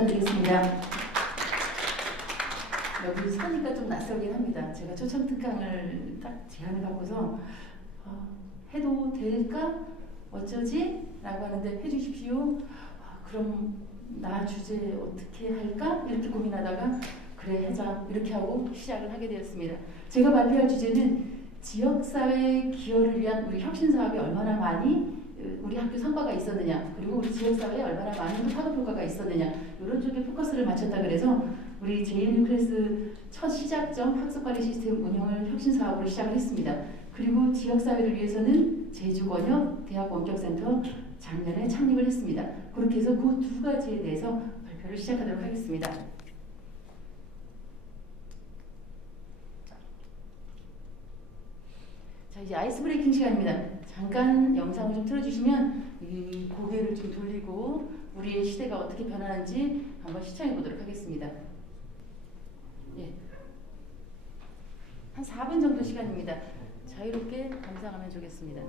인사드리겠습니다. 여기 서니까 좀 낯설긴 합니다. 제가 초청특강을 딱 제안을 받고서 해도 될까? 어쩌지? 라고 하는데 해주십시오. 그럼 나 주제 어떻게 할까? 이렇게 고민하다가 그래 하자 이렇게 하고 시작을 하게 되었습니다. 제가 발표할 주제는 지역사회 기여를 위한 우리 혁신사업이 얼마나 많이 우리 학교 성과가 있었느냐, 그리고 우리 지역사회에 얼마나 많은 파급 효과가 있었느냐, 이런 쪽에 포커스를 맞췄다 그래서 우리 JNU 클래스 첫 시작점 학습관리 시스템 운영을 혁신사업으로 시작을 했습니다. 그리고 지역사회를 위해서는 제주권역 대학원격센터 작년에 창립을 했습니다. 그렇게 해서 그 두 가지에 대해서 발표를 시작하도록 하겠습니다. 자, 이제 아이스 브레이킹 시간입니다. 잠깐 영상을 좀 틀어주시면 이 고개를 좀 돌리고 우리의 시대가 어떻게 변하는지 한번 시청해 보도록 하겠습니다. 예. 한 4분 정도 시간입니다. 자유롭게 감상하면 좋겠습니다.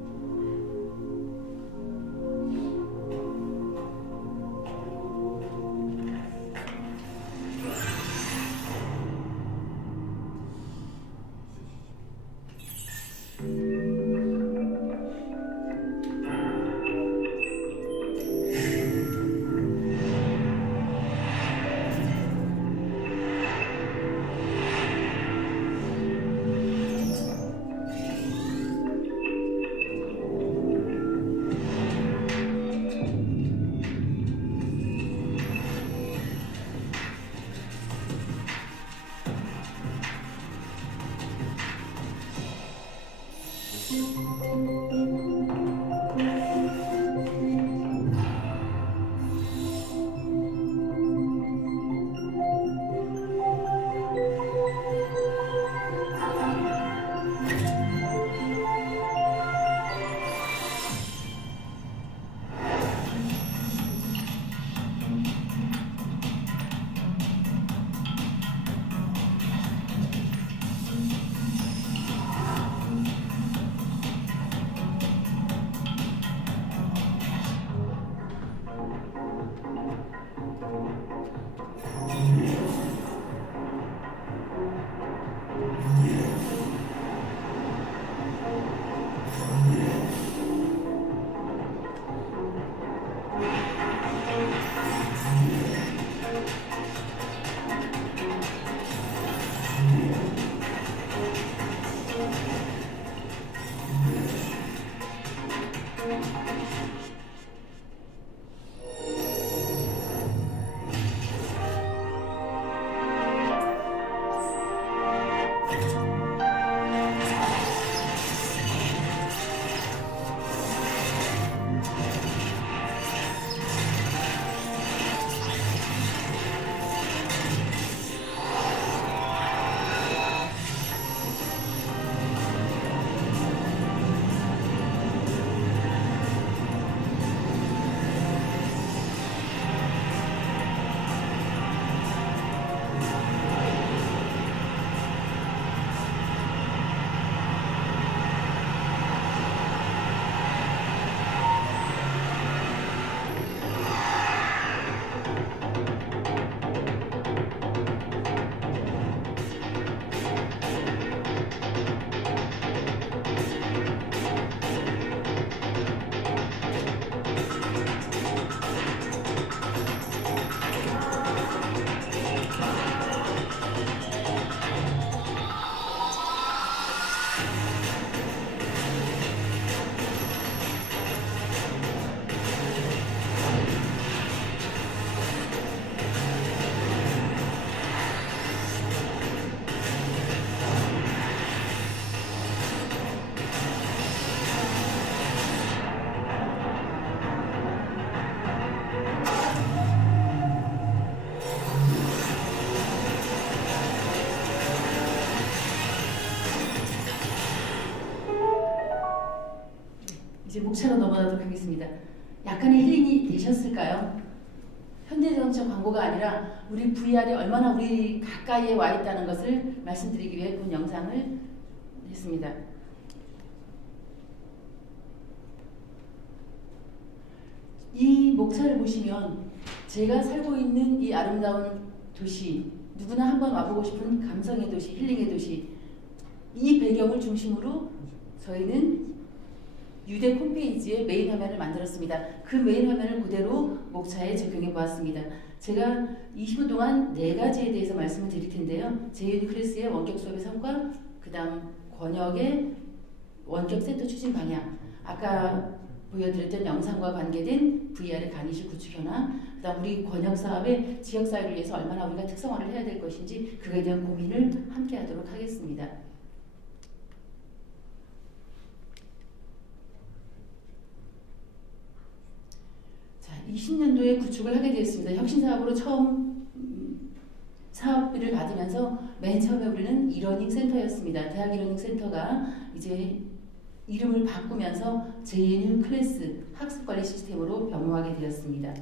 이제 목차로 넘어가도록 하겠습니다. 약간의 힐링이 되셨을까요? 현대자동차 광고가 아니라 우리 VR이 얼마나 우리 가까이에 와 있다는 것을 말씀드리기 위해 본 영상을 했습니다. 이 목차를 보시면 제가 살고 있는 이 아름다운 도시, 누구나 한번 와보고 싶은 감성의 도시, 힐링의 도시, 이 배경을 중심으로 저희는 유대 홈페이지의 메인 화면을 만들었습니다. 그 메인 화면을 그대로 목차에 적용해 보았습니다. 제가 20분 동안 4가지에 대해서 말씀을 드릴 텐데요. 제이유니클래스의 원격 수업의 성과, 그 다음 권역의 원격 센터 추진 방향, 아까 보여드렸던 영상과 관계된 VR의 강의실 구축 현황, 그 다음 우리 권역 사업의 지역 사회를 위해서 얼마나 우리가 특성화를 해야 될 것인지 그거에 대한 고민을 함께 하도록 하겠습니다. 자, 20년도에 구축을 하게 되었습니다. 혁신사업으로 처음 사업비를 받으면서 맨 처음에 우리는 이러닝 센터였습니다. 대학 이러닝 센터가 이제 이름을 바꾸면서 JNU-클래스 학습관리 시스템으로 변모하게 되었습니다.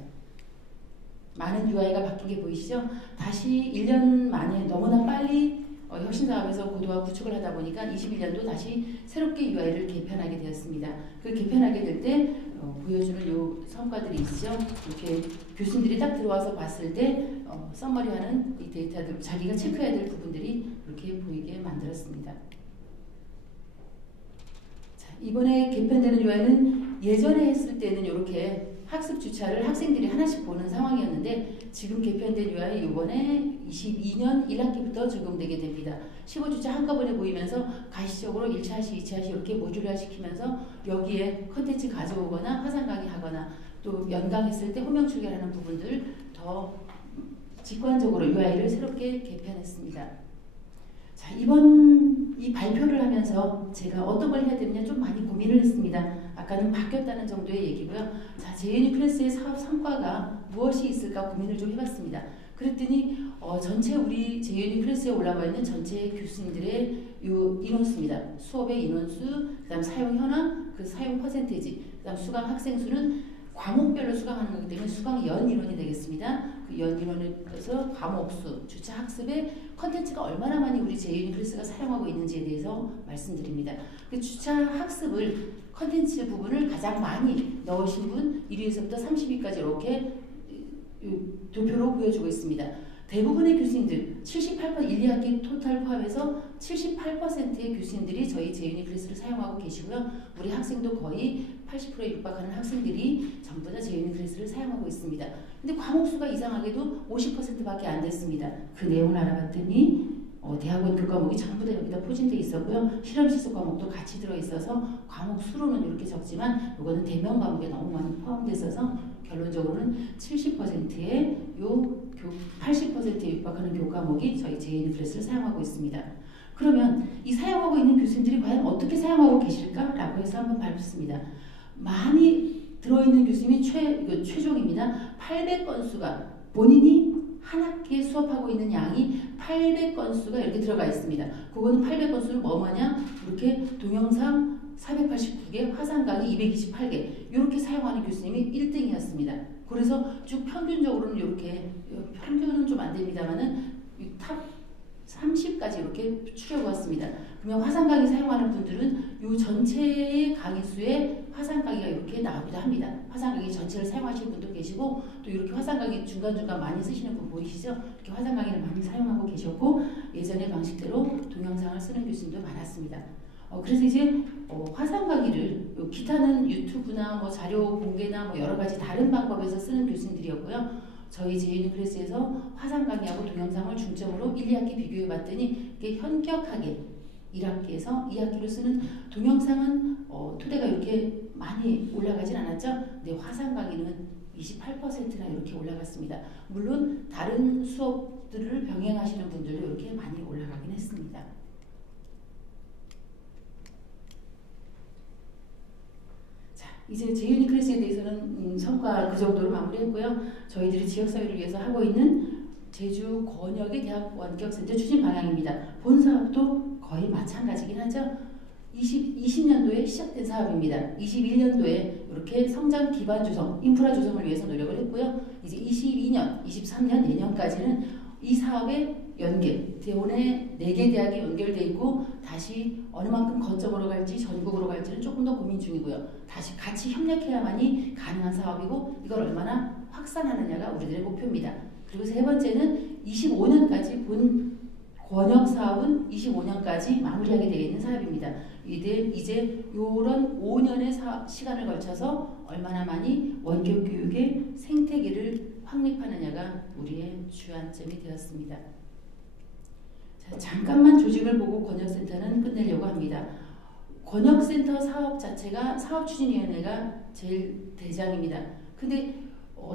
많은 UI가 바뀐 게 보이시죠? 다시 1년 만에 너무나 빨리 혁신사업에서 고도화 구축을 하다 보니까 21년도 다시 새롭게 UI를 개편하게 되었습니다. 그 개편하게 될 때 보여주는 요 성과들이 있죠. 이렇게 교수님들이 딱 들어와서 봤을 때 서머리하는 이 데이터들, 자기가 체크해야 될 부분들이 이렇게 보이게 만들었습니다. 자, 이번에 개편되는 UI는 예전에 했을 때는 이렇게 학습 주차를 학생들이 하나씩 보는 상황이었는데 지금 개편된 UI 이번에 22년 1학기부터 적용되게 됩니다. 15주차 한꺼번에 보이면서 가시적으로 1차시, 2차시 이렇게 모듈화 시키면서 여기에 컨텐츠 가져오거나 화상 강의하거나 또 연강했을 때 호명 출결하는 부분들 더 직관적으로 UI를 새롭게 개편했습니다. 자, 이번 이 발표를 하면서 제가 어떤 걸 해야 되느냐 좀 많이 고민을 했습니다. 아까는 바뀌었다는 정도의 얘기고요. 자, JNU-클래스의 사업 성과가 무엇이 있을까 고민을 좀 해봤습니다. 그랬더니 전체 우리 JNU-클래스에 올라와 있는 전체 교수님들의 요 인원수입니다. 수업의 인원수, 그 다음 사용 현황, 그 사용 퍼센테이지, 그 다음 수강 학생 수는 과목별로 수강하는 거기 때문에 수강 연 인원이 되겠습니다. 그 연 인원에서 과목 수, 주차 학습에 컨텐츠가 얼마나 많이 우리 JNU-클래스가 사용하고 있는지에 대해서 말씀드립니다. 그 주차 학습을 컨텐츠 부분을 가장 많이 넣으신 분 1위에서부터 30위까지 이렇게 도표로 보여주고 있습니다. 대부분의 교수님들 78% 1, 2학기 토탈 포함해서 78%의 교수님들이 저희 JNU-클래스를 사용하고 계시고요. 우리 학생도 거의 80%에 육박하는 학생들이 전부 다 JNU-클래스를 사용하고 있습니다. 근데 과목 수가 이상하게도 50%밖에 안 됐습니다. 그 내용을 알아봤더니 대학원 그 과목이 전부 다 여기다 포진되어 있었고요. 실험실습 과목도 같이 들어있어서 과목 수로는 이렇게 적지만 이거는 대면 과목에 너무 많이 포함되어 있어서 결론적으로는 70%의 80%에 육박하는 교과목이 저희 JNU-클래스를 사용하고 있습니다. 그러면 이 사용하고 있는 교수님들이 과연 어떻게 사용하고 계실까라고 해서 한번 밟습니다. 많이 들어있는 교수님이 최종입니다. 800건수가 본인이 한 학기에 수업하고 있는 양이 800건수가 이렇게 들어가 있습니다. 그거는 800건수는 뭐냐? 이렇게 동영상 489개, 화상 강의 228개 이렇게 사용하는 교수님이 1등이었습니다. 그래서 쭉 평균적으로는 이렇게 평균은 좀 안 됩니다만은 탑 30까지 이렇게 추려보았습니다. 그러면 화상 강의 사용하는 분들은 이 전체의 강의 수에 화상 강의가 이렇게 나오기도 합니다. 화상 강의 전체를 사용하시는 분도 계시고 또 이렇게 화상 강의 중간중간 많이 쓰시는 분 보이시죠? 이렇게 화상 강의를 많이 사용하고 계셨고 예전의 방식대로 동영상을 쓰는 교수님도 많았습니다. 그래서 이제 화상 강의를 기타는 유튜브나 뭐 자료 공개나 뭐 여러 가지 다른 방법에서 쓰는 교수님들이었고요. 저희 JNU-클래스에서 화상 강의하고 동영상을 중점으로 1, 2학기 비교해 봤더니 이게 현격하게 1학기에서 2학기로 쓰는 동영상은 토대가 이렇게 많이 올라가진 않았죠. 근데 화상 강의는 28%나 이렇게 올라갔습니다. 물론 다른 수업들을 병행하시는 분들도 이렇게 많이 올라가긴 했습니다. 이제 JNU-클래스에 대해서는 성과 그 정도로 마무리했고요. 저희들이 지역사회를 위해서 하고 있는 제주 권역의 대학 원격센터 추진 방향입니다. 본 사업도 거의 마찬가지긴 하죠. 20년도에 시작된 사업입니다. 21년도에 이렇게 성장 기반 조성, 인프라 조성을 위해서 노력을 했고요. 이제 22년, 23년, 내년까지는 이 사업의 연계, 대원에 4개 대학이 연결돼 있고 다시 어느 만큼 거점으로 갈지 전국으로 갈지는 조금 더 고민 중이고요. 다시 같이 협력해야만이 가능한 사업이고 이걸 얼마나 확산하느냐가 우리들의 목표입니다. 그리고 세 번째는 25년까지 본 권역 사업은 25년까지 마무리하게 되어 있는 사업입니다. 이제 이런 5년의 시간을 걸쳐서 얼마나 많이 원격 교육의 생태계를 확립하느냐가 우리의 주안점이 되었습니다. 자, 잠깐만 조직을 보고 권역센터는 끝내려고 합니다. 권역센터 사업 자체가 사업추진위원회가 제일 대장입니다. 근데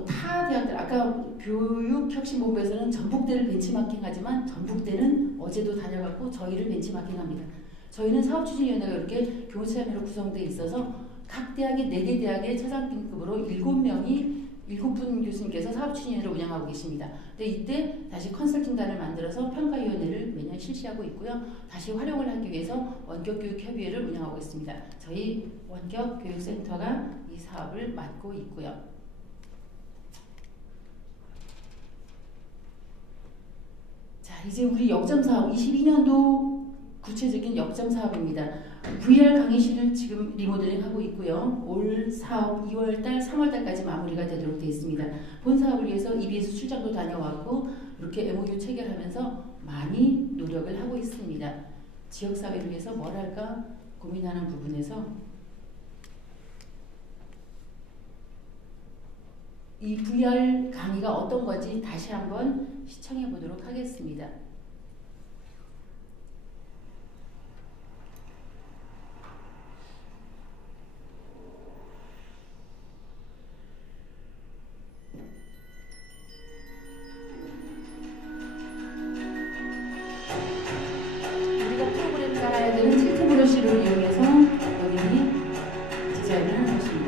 타 대학들, 아까 교육혁신본부에서는 전북대를 벤치마킹하지만 전북대는 어제도 다녀갔고 저희를 벤치마킹합니다. 저희는 사업추진위원회가 이렇게 교무처장으로 구성되어 있어서 각 대학의 4개 대학의 차장급으로 7분 교수님께서 사업추진위원회를 운영하고 계십니다. 근데 이때 다시 컨설팅단을 만들어서 평가위원회를 매년 실시하고 있고요. 다시 활용을 하기 위해서 원격교육협의회를 운영하고 있습니다. 저희 원격교육센터가 이 사업을 맡고 있고요. 자, 이제 우리 역점 사업 22년도 구체적인 역점 사업입니다. VR 강의실을 지금 리모델링 하고 있고요. 올 사업 2월달, 3월달까지 마무리가 되도록 되어 있습니다. 본 사업을 위해서 EBS 출장도 다녀왔고 이렇게 MOU 체결하면서 많이 노력을 하고 있습니다. 지역사회를 위해서 뭘 할까 고민하는 부분에서 이 VR 강의가 어떤 건지 다시 한번 시청해 보도록 하겠습니다. 우리가 프로그램 깔아야 되는 틸트 브러쉬를 이용해서 여기 디자인을 하는 것입니다.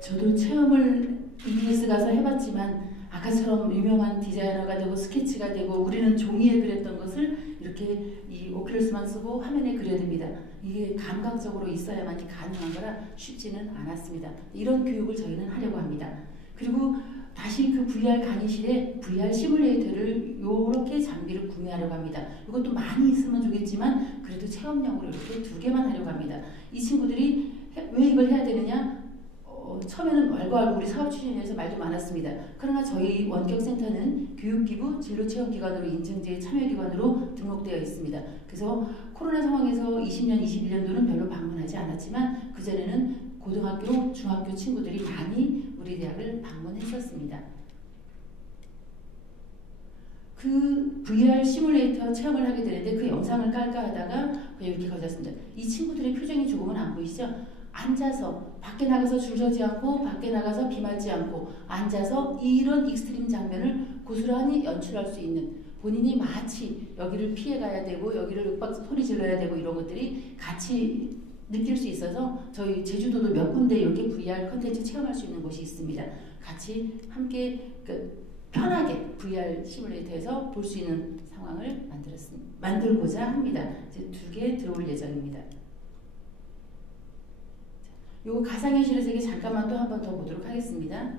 저도 체험을 EBS 가서 해봤지만 아까처럼 유명한 디자이너가 되고 스케치가 되고 우리는 종이에 그렸던 것을 이렇게 이 오큘러스만 쓰고 화면에 그려야 됩니다. 이게 감각적으로 있어야만이 가능한 거라 쉽지는 않았습니다. 이런 교육을 저희는 하려고 합니다. 그리고 다시 그 VR 강의실에 VR 시뮬레이터를 이렇게 장비를 구매하려고 합니다. 이것도 많이 있으면 좋겠지만 그래도 체험용으로 이렇게 2개만 하려고 합니다. 이 친구들이 왜 이걸 해야 되느냐? 처음에는 말과 우리 사업추진위원회에서 말도 많았습니다. 그러나 저희 원격센터는 교육기부 진로체험기관으로 인증제 참여기관으로 등록되어 있습니다. 그래서 코로나 상황에서 20년, 21년도는 별로 방문하지 않았지만 그전에는 고등학교, 중학교 친구들이 많이 우리 대학을 방문했었습니다. 그 VR 시뮬레이터 체험을 하게 되는데 그 영상을 깔까 하다가 그냥 이렇게 가졌습니다. 이 친구들의 표정이 조금은 안 보이시죠? 앉아서 밖에 나가서 줄 서지 않고 밖에 나가서 비 맞지 않고 앉아서 이런 익스트림 장면을 고스란히 연출할 수 있는 본인이 마치 여기를 피해 가야 되고 여기를 윽박 소리 질러야 되고 이런 것들이 같이 느낄 수 있어서 저희 제주도도 몇 군데 이렇게 VR 컨텐츠 체험할 수 있는 곳이 있습니다. 같이 함께 편하게 VR 시뮬레이터에서 볼 수 있는 상황을 만들고자 합니다. 이제 2개 들어올 예정입니다. 요 가상현실의 세계 잠깐만 또 한 번 더 보도록 하겠습니다.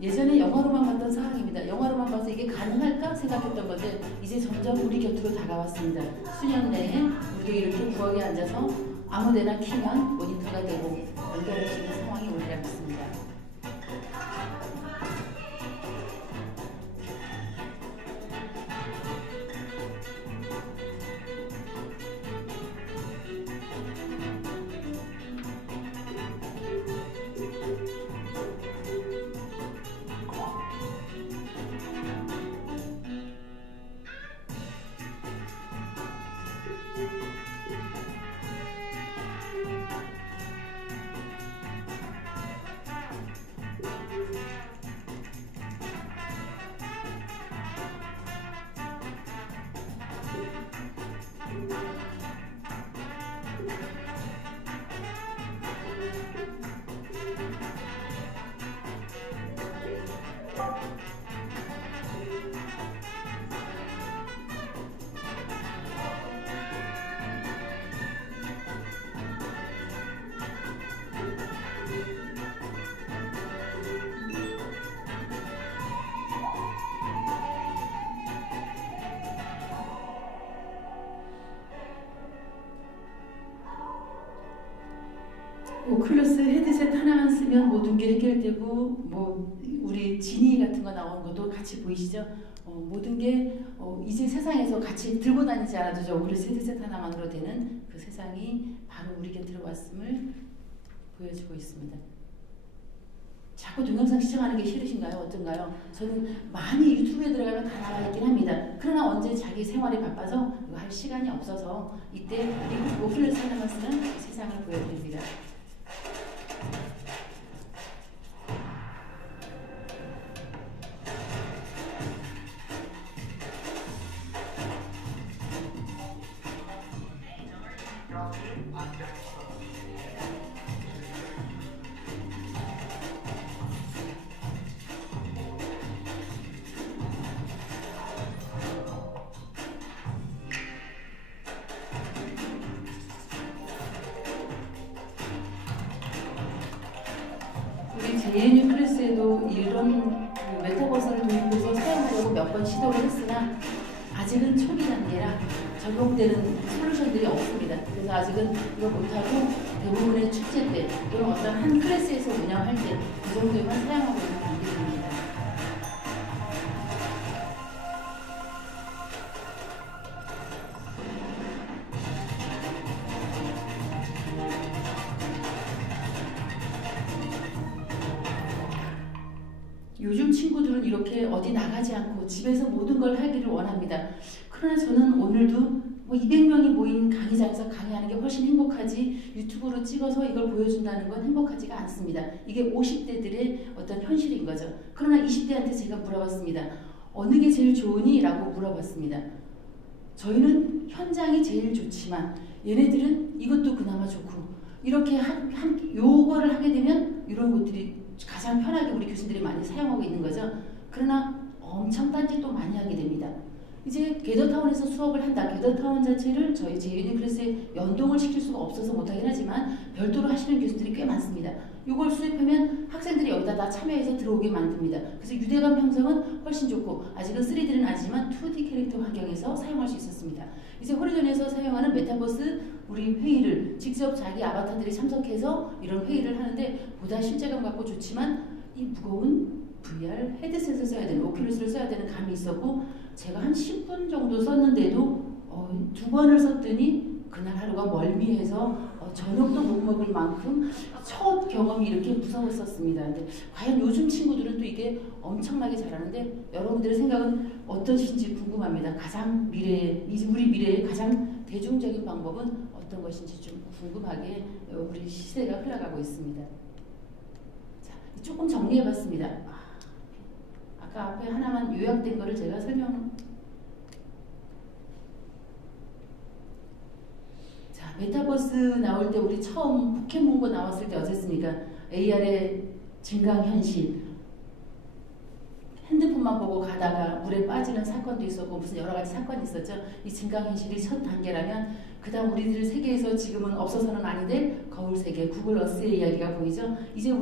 예전에 영화로만 봤던 상황입니다. 영화로만 봐서 이게 가능할까 생각했던 건데 이제 점점 우리 곁으로 다가왔습니다. 수년 내에 우리가 이렇게 부엌에 앉아서 아무데나 키면 모니터가 되고 연결할 수 있는 상황이 오리라 믿습니다. 오큘러스 헤드셋 하나만 쓰면 모든 게 해결되고, 뭐 우리 지니 같은 거 나오는 것도 같이 보이시죠? 모든 게 이제 세상에서 같이 들고 다니지 않아도 저 오큘러스 헤드셋 하나만으로 되는 그 세상이 바로 우리 곁으로 왔음을 보여주고 있습니다. 자꾸 동영상 시청하는 게 싫으신가요? 어떤가요? 저는 많이 유튜브에 들어가면 다 나와 있긴 합니다. 그러나 언제 자기 생활이 바빠서 이거 할 시간이 없어서 이때 이 오큘러스 하나만 쓰는 세상을 보여드립니다. JNU 클래스에도 이런 메타버스를 도입해서 사용하려고 몇 번 시도를 했으나 아직은 초기 단계라 적용되는 솔루션들이 없습니다. 그래서 아직은 이거 못하고 대부분의 축제 때 또는 어떤 한 클래스에서 운영할 때 그 정도에만 사용하고 있는 단계입니다. 요즘 친구들은 이렇게 어디 나가지 않고 집에서 모든 걸 하기를 원합니다. 그러나 저는 오늘도 뭐 200명이 모인 강의장에서 강의하는 게 훨씬 행복하지 유튜브로 찍어서 이걸 보여준다는 건 행복하지가 않습니다. 이게 50대들의 어떤 현실인 거죠. 그러나 20대한테 제가 물어봤습니다. 어느 게 제일 좋으니? 라고 물어봤습니다. 저희는 현장이 제일 좋지만 얘네들은 이것도 그나마 좋고 이렇게 요거를 하게 되면 이런 것들이 가장 편하게 우리 교수들이 많이 사용하고 있는 거죠. 그러나 엄청 딴짓도 많이 하게 됩니다. 이제 게더타운에서 수업을 한다. 게더타운 자체를 저희 JNU 클래스에 연동을 시킬 수가 없어서 못하긴 하지만 별도로 하시는 교수들이 꽤 많습니다. 이걸 수입하면 학생들이 여기다 다 참여해서 들어오게 만듭니다. 그래서 유대감 형성은 훨씬 좋고 아직은 3D는 아니지만 2D 캐릭터 환경에서 사용할 수 있었습니다. 이제 호리존에서 사용하는 메타버스 우리 회의를 직접 자기 아바타들이 참석해서 이런 회의를 하는데 보다 실제감 갖고 좋지만 이 무거운 VR 헤드셋을 써야 되는 오큘러스를 써야 되는 감이 있었고 제가 한 10분 정도 썼는데도 2번을 썼더니 그날 하루가 멀미해서 저녁도 못 먹을 만큼 첫 경험이 이렇게 무서웠었습니다. 근데 과연 요즘 친구들은 또 이게 엄청나게 잘하는데 여러분들의 생각은 어떠신지 궁금합니다. 가장 우리 미래의 가장 대중적인 방법은 어떤 것인지 좀 궁금하게 우리 시대가 흘러가고 있습니다. 자, 조금 정리해봤습니다. 아까 앞에 하나만 요약된 거를 제가 메타버스 나올 때 우리 처음 포켓몬고 나왔을 때 어땠습니까? AR의 증강현실 핸드폰만 보고 가다가 물에 빠지는 사건도 있었고 무슨 여러 가지 사건이 있었죠. 이 증강현실이 첫 단계라면 그 다음 우리들 세계에서 지금은 없어서는 아니 될 거울 세계 구글 어스의 이야기가 보이죠. 이제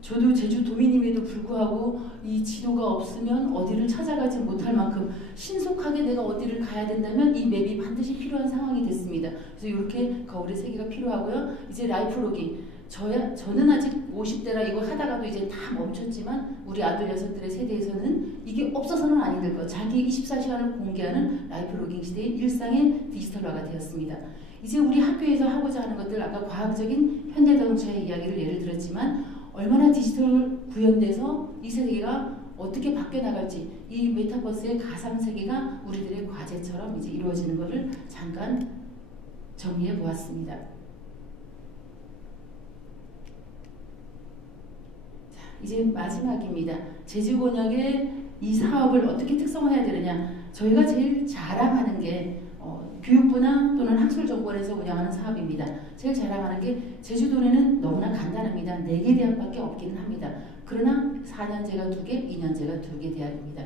저도 제주 도민임에도 불구하고 이 지도가 없으면 어디를 찾아가지 못할 만큼 신속하게 내가 어디를 가야 된다면 이 맵이 반드시 필요한 상황이 됐습니다. 그래서 이렇게 거울의 세계가 필요하고요. 이제 라이프 로깅. 저는 아직 50대라 이거 하다가도 이제 다 멈췄지만 우리 아들 녀석들의 세대에서는 이게 없어서는 아니 될 것. 자기 24시간을 공개하는 라이프 로깅 시대의 일상의 디지털화가 되었습니다. 이제 우리 학교에서 하고자 하는 것들 아까 과학적인 현대자동차의 이야기를 예를 들었지만 얼마나 디지털 구현돼서 이 세계가 어떻게 바뀌어 나갈지 이 메타버스의 가상 세계가 우리들의 과제처럼 이제 이루어지는 것을 잠깐 정리해 보았습니다. 자, 이제 마지막입니다. 제주권역의 이 사업을 어떻게 특성화해야 되느냐. 저희가 제일 자랑하는 게 교육부나 또는 학술정보원에서 운영하는 사업입니다. 제일 자랑하는 게 제주도에는 너무나 간단합니다. 4개 대학밖에 없기는 합니다. 그러나 4년제가 2개, 2년제가 2개 대학입니다.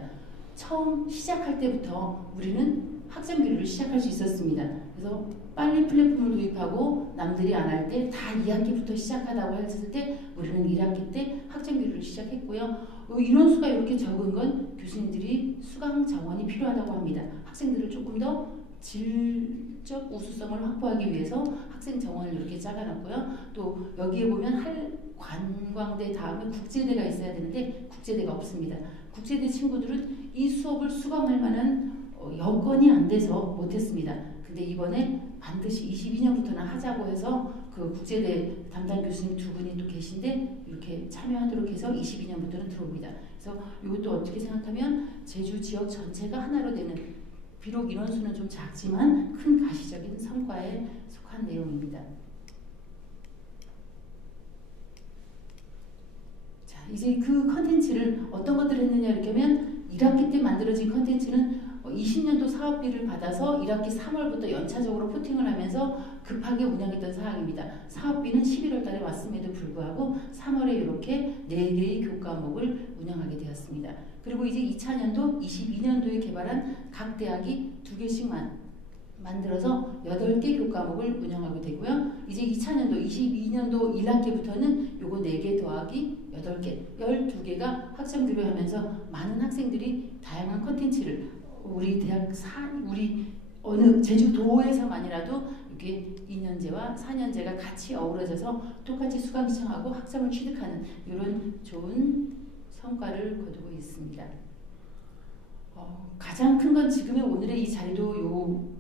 처음 시작할 때부터 우리는 학점 비율을 시작할 수 있었습니다. 그래서 빨리 플랫폼을 도입하고 남들이 안 할 때 다 2학기부터 시작하다고 했을 때 우리는 1학기 때 학점 비율을 시작했고요. 인원수가 이렇게 적은 건 교수님들이 수강 정원이 필요하다고 합니다. 학생들을 조금 더 질적 우수성을 확보하기 위해서 학생 정원을 이렇게 짜가놨고요. 또 여기에 보면 관광대 다음에 국제대가 있어야 되는데 국제대가 없습니다. 국제대 친구들은 이 수업을 수강할 만한 여건이 안 돼서 못했습니다. 근데 이번에 반드시 22년부터는 하자고 해서 그 국제대 담당 교수님 2분이 또 계신데 이렇게 참여하도록 해서 22년부터는 들어옵니다. 그래서 이것도 어떻게 생각하면 제주 지역 전체가 하나로 되는, 비록 인원수는 좀 작지만 큰 가시적인 성과에 속한 내용입니다. 자, 이제 그 컨텐츠를 어떤 것들을 했느냐 이렇게 하면 1학기 때 만들어진 컨텐츠는 20년도 사업비를 받아서 1학기 3월부터 연차적으로 포팅을 하면서 급하게 운영했던 사항입니다. 사업비는 11월 달에 왔음에도 불구하고 3월에 이렇게 4개의 교과목을 운영하게 되었습니다. 그리고 이제 2차년도, 22년도에 개발한 각 대학이 2개씩만 만들어서 8개 교과목을 운영하게 되고요. 이제 2차년도, 22년도 1학기부터는 요거 4개 더하기 8개, 12개가 학점 교류하면서 많은 학생들이 다양한 컨텐츠를 우리 우리 어느 제주도에서만이라도 이렇게 2년제와 4년제가 같이 어우러져서 똑같이 수강 신청하고 학점을 취득하는 이런 좋은 성과를 거두고 있습니다. 가장 큰 건 지금의 오늘의 이 자리도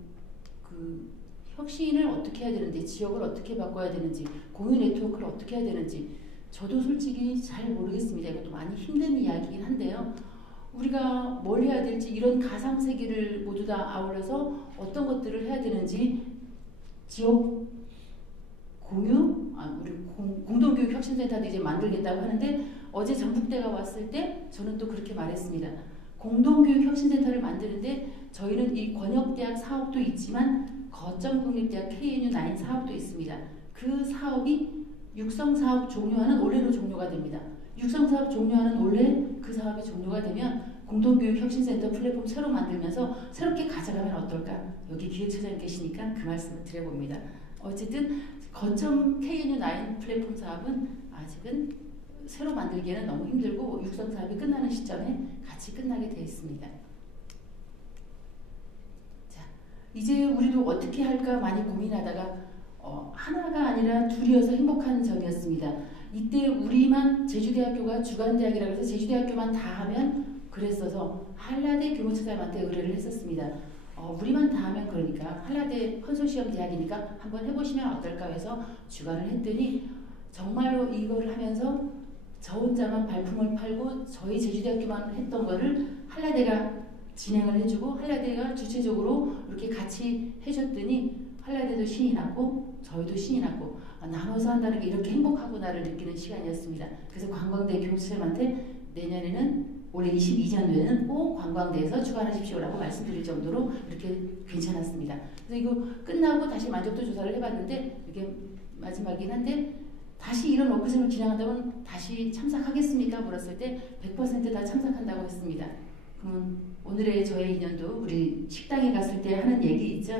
그 혁신을 어떻게 해야 되는지, 지역을 어떻게 바꿔야 되는지, 공유 네트워크를 어떻게 해야 되는지 저도 솔직히 잘 모르겠습니다. 이것도 많이 힘든 이야기긴 한데요. 우리가 뭘 해야 될지, 이런 가상세계를 모두 다 아울러서 어떤 것들을 해야 되는지 지역 공유, 우리 공동교육 혁신센터도 이제 만들겠다고 하는데 어제 전북대가 왔을 때 저는 또 그렇게 말했습니다. 공동교육 혁신센터를 만드는데 저희는 이 권역대학 사업도 있지만 거점국립대학 KNU9 사업도 있습니다. 그 사업이 육성사업 종료하는 올해로 종료가 됩니다. 육성사업 종료하는 올해 그 사업이 종료가 되면 공동교육혁신센터 플랫폼 새로 만들면서 새롭게 가져가면 어떨까? 여기 기획처장님 계시니까 그 말씀을 드려봅니다. 어쨌든 거점 KNU9 플랫폼 사업은 아직은 새로 만들기에는 너무 힘들고 육성사업이 끝나는 시점에 같이 끝나게 되어 있습니다. 자, 이제 우리도 어떻게 할까 많이 고민하다가 하나가 아니라 둘이어서 행복한 점이었습니다. 이때 우리만 제주대학교가 주간대학이라고 해서 제주대학교만 다 하면 그랬어서 한라대 교무처장한테 의뢰를 했었습니다. 우리만 다 하면 그러니까 한라대 컨소시엄 대학이니까 한번 해보시면 어떨까 해서 주관을 했더니 정말로 이거를 하면서 저 혼자만 발품을 팔고 저희 제주대학교만 했던 거를 한라대가 진행을 해주고 한라대가 주체적으로 이렇게 같이 해줬더니 한라대도 신이 났고 저희도 신이 났고 나눠서 한다는 게 이렇게 행복하구나를 느끼는 시간이었습니다. 그래서 관광대 교수님한테 내년에는 올해 22년도에는 꼭 관광대에서 주관하십시오라고 말씀드릴 정도로 이렇게 괜찮았습니다. 그래서 이거 끝나고 다시 만족도 조사를 해봤는데 이게 마지막이긴 한데 다시 이런 워크숍을 진행한다면 다시 참석하겠습니까? 물었을 때 100% 다 참석한다고 했습니다. 그러면 오늘의 저의 인연도 우리 식당에 갔을 때 하는 얘기 있죠?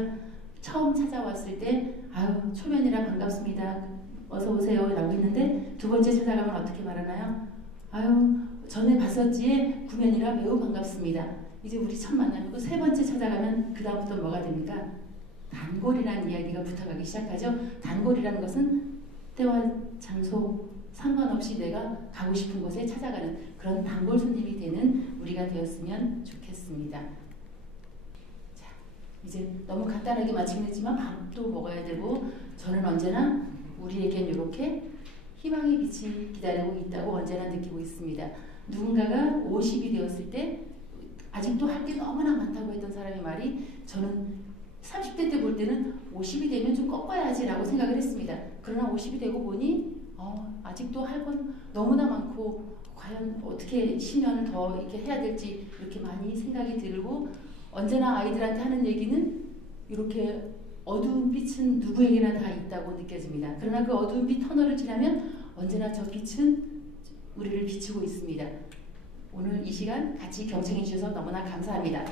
처음 찾아왔을 때 아유 초면이라 반갑습니다. 어서 오세요 라고 했는데 두 번째 찾아가면 어떻게 말하나요? 아유 전에 봤었지에 구면이라 매우 반갑습니다. 이제 우리 첫 만남이고 세 번째 찾아가면 그 다음부터 뭐가 됩니까? 단골이라는 이야기가 붙어가기 시작하죠. 단골이라는 것은 때와 장소 상관없이 내가 가고 싶은 곳에 찾아가는 그런 단골 손님이 되는 우리가 되었으면 좋겠습니다. 자, 이제 너무 간단하게 마치긴 했지만 밥도 먹어야 되고 저는 언제나 우리에겐 이렇게 희망의 빛이 기다리고 있다고 언제나 느끼고 있습니다. 누군가가 50이 되었을 때 아직도 할 게 너무나 많다고 했던 사람의 말이 저는 30대 때 볼 때는 50이 되면 좀 꺾어야지 라고 생각을 했습니다. 그러나 50이 되고 보니 아직도 할 건 너무나 많고 과연 어떻게 10년을 더 이렇게 해야 될지 이렇게 많이 생각이 들고 언제나 아이들한테 하는 얘기는 이렇게 어두운 빛은 누구에게나 다 있다고 느껴집니다. 그러나 그 어두운 빛 터널을 지나면 언제나 저 빛은 우리를 비추고 있습니다. 오늘 이 시간 같이 경청해 주셔서 너무나 감사합니다.